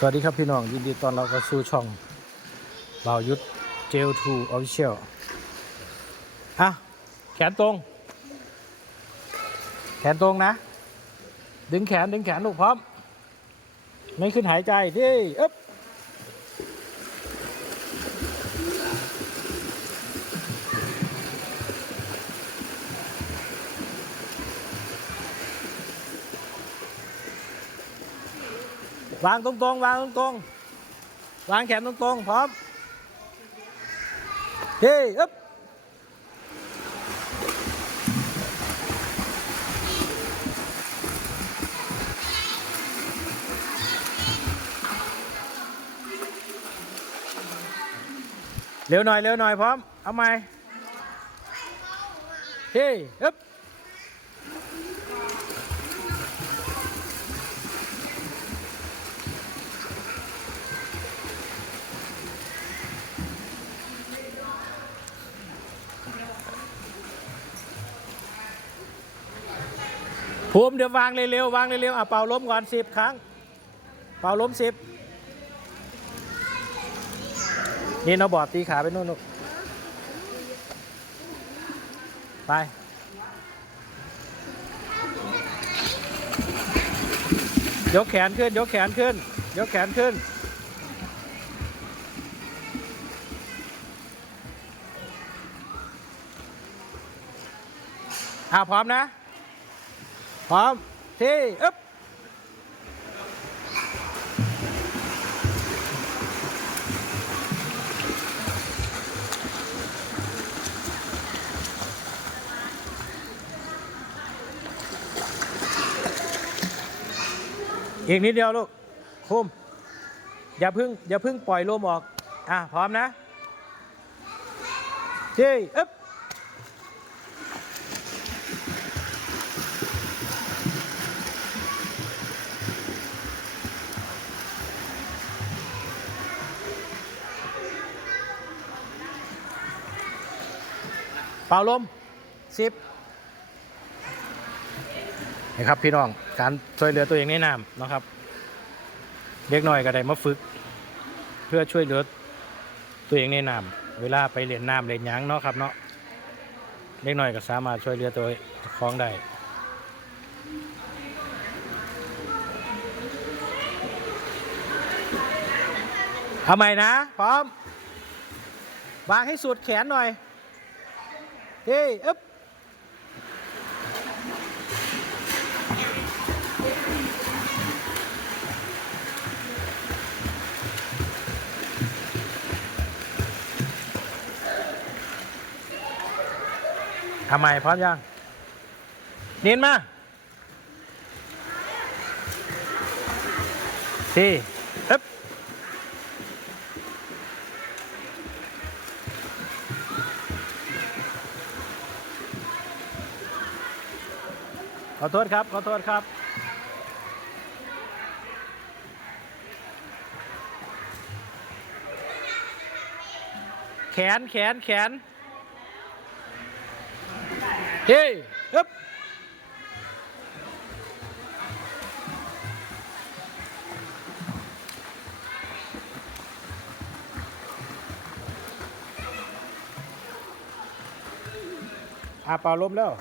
สวัสดีครับพี่น้อง ยินดีตอนเราก็สู่ช่องบ่าวยุทธเจลทูออฟฟิเชียลอะ แขนตรง แขนตรงนะ ดึงแขน ดึงแขนลูกพร้อม ไม่ขึ้นหายใจดิอ๊บ วางตรงๆวางตรงๆวางแขนตรงๆพร้อมเฮ้ยอึ๊บเร็วหน่อยเร็วหน่อยพร้อม เอาใหม่เฮ้ยอึ๊บ ภูมิเดี๋ยววางเร็วๆวางเร็วๆอะเป่าล้มก่อนสิบครั้ง เป่าล้มสิบนี่เราบอดตีขาไปนู่นลูกไปยกแขนขึ้น ยกแขนขึ้น ยกแขนขึ้น อ่าพร้อมนะ พร้อมที่อึ๊บอีกนิดเดียวลูกคุมอย่าพึ่งอย่าพึ่งปล่อยลมออก อะ พร้อมนะที่อึ๊บ เป่าลมสิบนะครับพี่น้องการช่วยเหลือตัวเองในน้ำนะครับเล็กน้อยก็ได้มาฝึก เพื่อช่วยเหลือตัวเองในน้ำเวลาไปเรียนน้ำเรียนยังเนาะครับเนาะเล็กน้อยก็สามารถช่วยเหลือตัวคล้องได้เอาใหม่นะ พร้อม วางให้สุดแขนหน่อย เฮ้ยอึ๊บทำไมพร้อมยังนียนมาสี่อึ๊บ ขอโทษครับ ขอโทษครับ แขนแขนแขน เฮ้ยฮึบอาเป่าลมแล้ว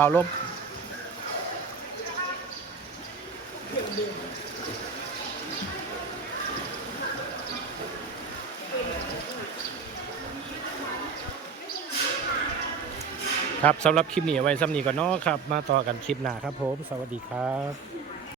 ป่าลมครับสำหรับคลิปนี้ไว้สำนีก่อนเนาะครับ มาต่อกันคลิปหน้าครับผม สวัสดีครับ